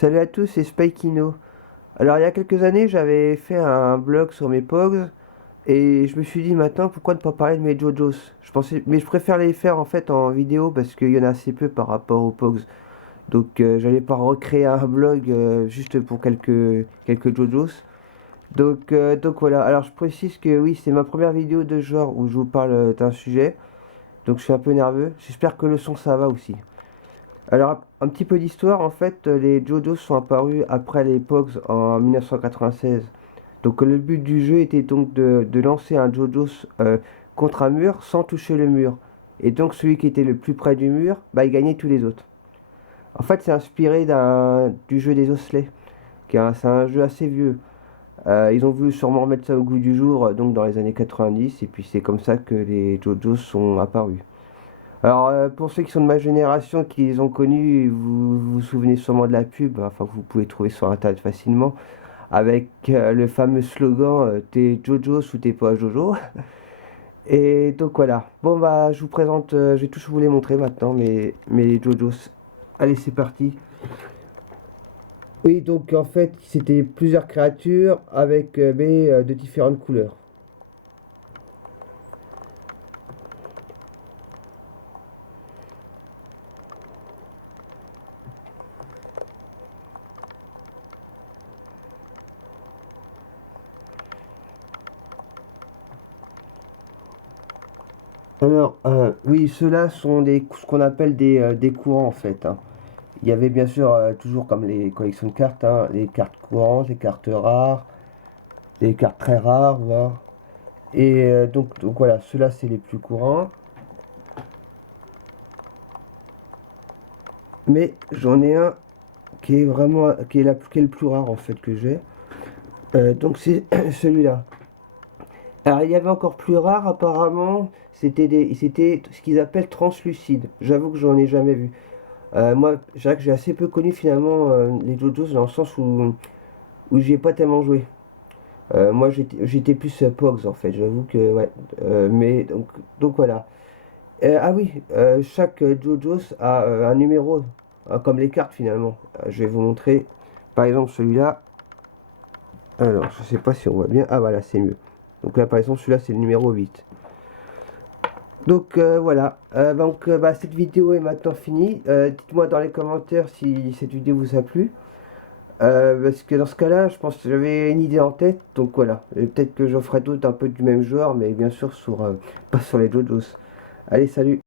Salut à tous, c'est Spikino. Alors il y a quelques années, j'avais fait un blog sur mes Pogs et je me suis dit maintenant pourquoi ne pas parler de mes JoJo's. Mais je préfère les faire en fait en vidéo parce qu'il y en a assez peu par rapport aux Pogs. Donc j'allais pas recréer un blog juste pour quelques JoJo's. Donc voilà. Alors je précise que oui, c'est ma première vidéo de genre où je vous parle d'un sujet. Donc je suis un peu nerveux. J'espère que le son ça va aussi. Alors, un petit peu d'histoire, en fait, les JoJo's sont apparus après les Pogs en 1996. Donc le but du jeu était donc de lancer un JoJo's contre un mur sans toucher le mur. Et donc celui qui était le plus près du mur, bah, il gagnait tous les autres. En fait, c'est inspiré du jeu des osselets, c'est un jeu assez vieux. Ils ont voulu sûrement remettre ça au goût du jour, donc dans les années 90, et puis c'est comme ça que les JoJo's sont apparus. Alors, pour ceux qui sont de ma génération, qui les ont connus, vous souvenez sûrement de la pub, enfin que vous pouvez trouver sur Internet facilement, avec le fameux slogan t'es Jojo ou t'es pas Jojo. Et donc voilà. Bon bah je vous présente, je vais tous vous les montrer maintenant, mes Jojos. Allez c'est parti. Oui donc en fait c'était plusieurs créatures avec de différentes couleurs. Alors oui ceux-là sont ce qu'on appelle des courants en fait, hein. Il y avait bien sûr, toujours comme les collections de cartes, hein, les cartes courantes, les cartes rares, les cartes très rares, voire. Et donc voilà, ceux-là c'est les plus courants. Mais j'en ai un qui est vraiment, qui est le plus rare en fait que j'ai. Donc c'est celui-là. Alors il y avait encore plus rare apparemment, c'était ce qu'ils appellent translucide. J'avoue que j'en ai jamais vu. Moi, je dirais que j'ai assez peu connu finalement les JoJo's dans le sens où j'y ai pas tellement joué. Moi j'étais plus Pogs en fait, j'avoue que ouais. Mais donc voilà. Ah oui, chaque JoJo's a un numéro, hein, comme les cartes finalement. Je vais vous montrer par exemple celui-là. Alors je sais pas si on voit bien. Ah voilà, c'est mieux. Donc là par exemple celui-là c'est le numéro 8. Donc voilà, bah, cette vidéo est maintenant finie. Dites-moi dans les commentaires si cette vidéo vous a plu. Parce que dans ce cas-là, je pense que j'avais une idée en tête, donc voilà. Et peut-être que j'en ferai d'autres un peu du même genre, mais bien sûr pas sur les JoJo's. Allez, salut!